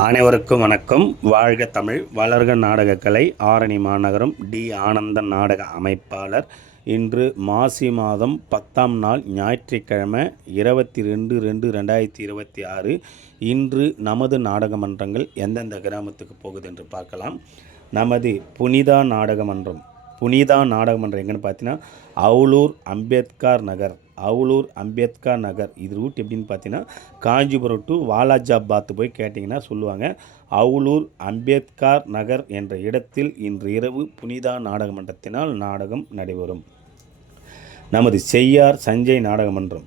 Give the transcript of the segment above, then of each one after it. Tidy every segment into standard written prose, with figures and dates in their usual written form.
அனைவருக்கும் வணக்கம். வாழ்க தமிழ், வளர்க நாடகக்கலை. ஆரணி மாநகரம் டி ஆனந்தன் நாடக அமைப்பாளர். இன்று மாசி மாதம் 10ஆம் நாள் ஞாயிற்றுக்கிழமை 22/2/2026. இன்று நமது நாடக மன்றங்கள் எந்தெந்த கிராமத்துக்கு போகுது என்று பார்க்கலாம். நமது புனிதா நாடகமன்றம் எங்கன்னு பார்த்தீங்கன்னா அவுலூர் அம்பேத்கர் நகர். இது ரூட் எப்படின்னு பார்த்தீங்கன்னா காஞ்சிபுரம் டு வாலாஜாபாத் போய் கேட்டிங்கன்னா சொல்லுவாங்க. அவுலூர் அம்பேத்கர் நகர் என்ற இடத்தில் இன்று இரவு புனிதா நாடக மன்றத்தினால் நாடகம் நடைபெறும். நமது செய்யார் சஞ்சய் நாடகமன்றம்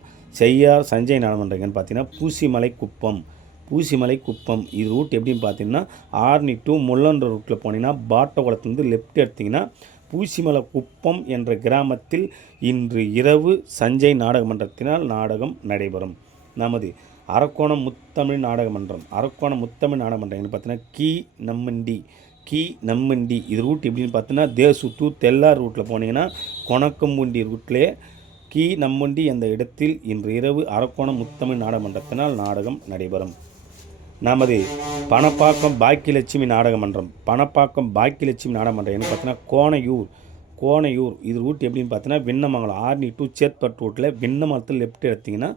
எங்கன்னு பார்த்தீங்கன்னா பூசிமலை குப்பம். இது ரூட் எப்படின்னு பார்த்தீங்கன்னா ஆர்னி டு முள்ளன்ற ரூட்டில் போனீங்கன்னா பாட்டகுளத்துலேருந்து லெஃப்ட் எடுத்திங்கன்னா பூசிமலை குப்பம் என்ற கிராமத்தில் இன்று இரவு சஞ்சய் நாடகமன்றத்தினால் நாடகம் நடைபெறும். நமது அரக்கோணம் முத்தமிழ் நாடகமன்றம் எங்கன்னு பார்த்தீங்கன்னா கி நம்மண்டி. இது ரூட் எப்படின்னு பார்த்தீங்கன்னா தேசு டு தெல்லார் ரூட்டில் போனீங்கன்னா கொணக்கம்பூண்டி ரூட்லேயே கி நம்மண்டி என்ற இடத்தில் இன்று இரவு அரக்கோணம் முத்தமிழ் நாடகமன்றத்தினால் நாடகம் நடைபெறும். நமது பணப்பாக்கம் பாக்கியலட்சுமி நாடகமன்றம் எங்கன்னு பார்த்தீங்கன்னா கோணையூர். இது ரூட் எப்படின்னு பார்த்தீங்கன்னா விண்ணமங்கலம் ஆர்னி டு சேத்பட் ரூட்டில் விண்ணமங்கலத்தில் லெஃப்ட் எடுத்திங்கன்னா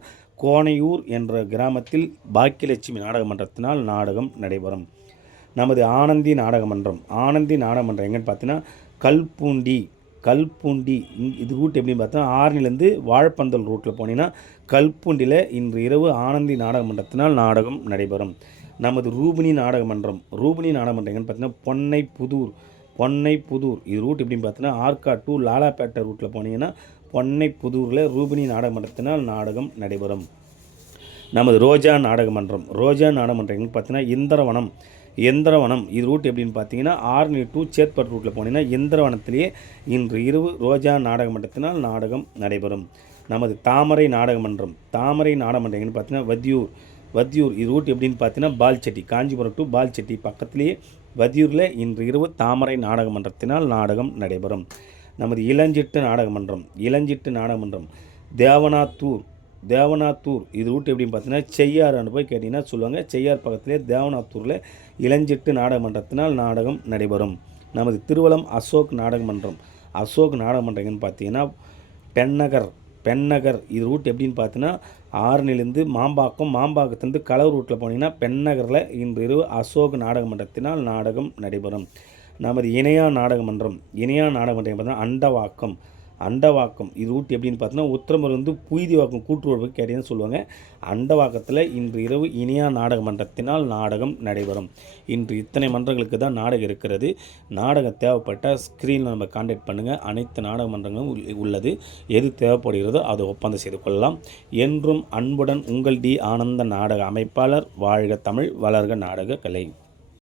கோணையூர் என்ற கிராமத்தில் பாக்கியலட்சுமி நாடகமன்றத்தினால் நாடகம் நடைபெறும். நமது ஆனந்தி நாடகமன்றம் எங்கன்னு பார்த்தீங்கன்னா கல்பூண்டி. இது ரூட் எப்படின்னு பார்த்தீங்கன்னா ஆர்னிலேருந்து வாழைப்பந்தல் ரூட்டில் போனீங்கன்னா கல்பூண்டியில் இன்று இரவு ஆனந்தி நாடகமன்றத்தினால் நாடகம் நடைபெறும். நமது ரூபினி நாடகமன்றம் எங்கன்னு பார்த்தீங்கன்னா பொன்னைப்புதூர். இது ரூட் எப்படின்னு பார்த்தீங்கன்னா ஆர்காட் டு லாலாப்பேட்டை ரூட்டில் போனீங்கன்னா பொன்னைப்புதூரில் ரூபினி நாடகமன்றத்தினால் நாடகம் நடைபெறும். நமது ரோஜா நாடகமன்றம் எங்கன்னு பார்த்தீங்கன்னா இந்திரவனம். இது ரூட் எப்படின்னு பார்த்தீங்கன்னா ஆர்னி டு சேத்பட் ரூட்டில் போனீங்கன்னா இந்திரவனத்திலேயே இன்று இரவு ரோஜா நாடகமன்றத்தினால் நாடகம் நடைபெறும். நமது தாமரை நாடகமன்றம் எங்கன்னு பார்த்தீங்கன்னா வத்தியூர். இது ரூட் எப்படின்னு பார்த்தீங்கன்னா பால்செட்டி, காஞ்சிபுரம் டு பால்செட்டி பக்கத்திலேயே வத்தியூரில் இன்று இரவு தாமரை நாடகமன்றத்தினால் நாடகம் நடைபெறும். நமது இளஞ்சிட்டு நாடகமன்றம் தேவனாத்தூர். இது ரூட் எப்படின்னு பார்த்தீங்கன்னா செய்யாறு போய் கேட்டிங்கன்னா சொல்லுவாங்க. செய்யார் பக்கத்திலே தேவனாத்தூரில் இளஞ்சிட்டு நாடகமன்றத்தினால் நாடகம் நடைபெறும். நமது திருவலம் அசோக் நாடகமன்றம் எங்கன்னு பார்த்தீங்கன்னா பெண்ணகர். இது ரூட் எப்படின்னு பார்த்தீங்கன்னா ஆரணிலேருந்து மாம்பாக்கத்துலேருந்து கலவு ரூட்டில் போனீங்கன்னா பெண்ணகரில் இன்று இரவு அசோக் நாடகமன்றத்தினால் நாடகம் நடைபெறும். நமது இணையா நாடகமன்றம் பார்த்தீங்கன்னா அண்டவாக்கம். இது ரூட் எப்படின்னு பார்த்தீங்கன்னா உத்திரமருந்து புய்திவாக்கம் கூட்டுறவு கேட்டீங்கன்னு சொல்லுவாங்க. அண்டவாக்கத்தில் இன்று இரவு இனியா நாடகமன்றத்தினால் நாடகம் நடைபெறும். இன்று இத்தனை மன்றங்களுக்கு தான் நாடகம் இருக்கிறது. நாடகம் தேவைப்பட்டால் ஸ்க்ரீனில் நம்ம கான்டாக்ட் பண்ணுங்கள். அனைத்து நாடக மன்றங்களும் உள்ளது. எது தேவைப்படுகிறதோ அதை ஒப்பந்தம் செய்து கொள்ளலாம். என்றும் அன்புடன் உங்கள் டி ஆனந்த நாடக அமைப்பாளர். வாழ்க தமிழ், வளர்க நாடக கலை.